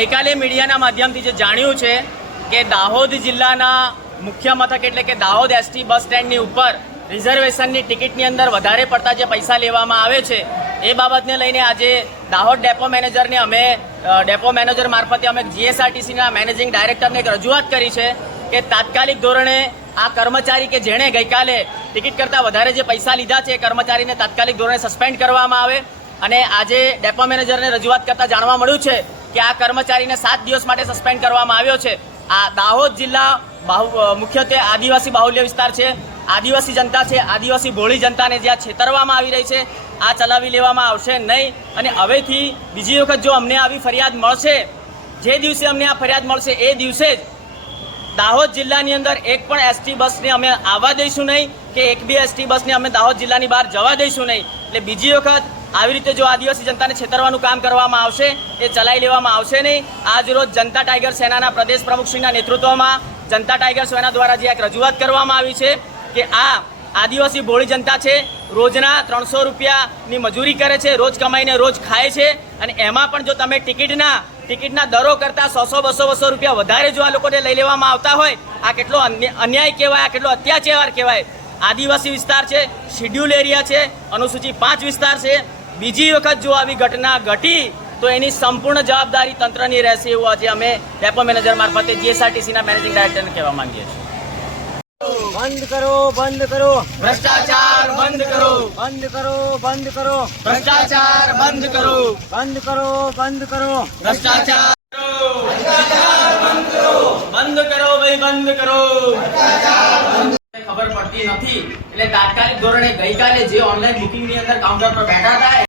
ગઈકાલે મીડિયાના માધ્યમથી જે જાણ્યું છે કે દાહોદ જિલ્લાના મુખ્ય મથક એટલે કે દાહોદ એસટી બસ સ્ટેન્ડની ઉપર રિઝર્વેશનની ટિકિટની અંદર વધારે પડતા જે પૈસા લેવામાં આવે છે એ બાબતને લઈને આજે દાહોદ ડેપો મેનેજરને અમે ડેપો મેનેજર મારફતે અમે જીએસઆરટીસીના મેનેજિંગ ડાયરેક્ટરને એક રજૂઆત કરી છે કે તાત્કાલિક ધોરણે આ કર્મચારી કે જેણે ગઈકાલે ટિકિટ કરતાં વધારે જે પૈસા લીધા છે એ કર્મચારીને તાત્કાલિક ધોરણે સસ્પેન્ડ કરવામાં આવે। અને આજે ડેપો મેનેજરને રજૂઆત કરતાં જાણવા મળ્યું છે કે આ કર્મચારીને 7 દિવસ માટે સસ્પેન્ડ કરવામાં આવ્યો છે। આ દાહોદ જિલ્લા મુખ્યત્વે આદિવાસી બાહુલ્ય વિસ્તાર છે, આદિવાસી જનતા છે, આદિવાસી ભોળી જનતાને જ્યાં છેતરવામાં આવી રહી છે આ ચલાવી લેવામાં આવશે નહીં। અને હવેથી બીજી વખત જો અમને આવી ફરિયાદ મળશે, જે દિવસે અમને આ ફરિયાદ મળશે એ દિવસે જ દાહોદ જિલ્લાની અંદર એક પણ એસટી બસને અમે આવવા દઈશું નહીં કે એક બી એસટી બસને અમે દાહોદ જિલ્લાની બહાર જવા દઈશું નહીં। એટલે બીજી વખત આવી રીતે જો આદિવાસી જનતાને છેતરવાનું કામ કરવામાં આવશે એ ચલાવી લેવામાં આવશે નહીં। આજ રોજ જનતા ટાઈગર સેનાના પ્રદેશ પ્રમુખશ્રીના નેતૃત્વમાં જનતા ટાઈગર સેના દ્વારા જે એક રજૂઆત કરવામાં આવી છે કે આ આદિવાસી ભોળી જનતા છે, રોજના 300 રૂપિયાની મજૂરી કરે છે, રોજ કમાઈને રોજ ખાય છે, અને એમાં પણ જો તમે ટિકિટના દરો કરતાં 100-200 રૂપિયા વધારે જો આ લોકોને લઈ લેવામાં આવતા હોય, આ કેટલો અન્યાય કહેવાય, આ કેટલો અત્યાચાર કહેવાય। આદિવાસી વિસ્તાર છે, શિડ્યુલ એરિયા છે, અનુસૂચિ 5 વિસ્તાર છે। બીજી વખત જો આવી ઘટના ઘટી તો એની સંપૂર્ણ જવાબદારી તંત્રની રહેશે એવું આજે અમે ડેપો મેનેજર મારફતે જીએસઆરટીસીના મેનેજિંગ ડાયરેક્ટરને કહેવા માંગીએ છીએ। બંધ કરો, બંધ કરો, ભ્રષ્ટાચાર બંધ કરો, બંધ કરો, બંધ કરો, ભ્રષ્ટાચાર બંધ કરો, બંધ કરો, બંધ કરો, ભ્રષ્ટાચાર બંધ કરો, બંધ કરો ભાઈ, બંધ કરો। ખબર પડતી નથી એટલે તાત્કાલિક ધોરણે ગઈકાલે જે ઓનલાઈન બુકિંગની અંદર કાઉન્ટર પર બેઠા હતા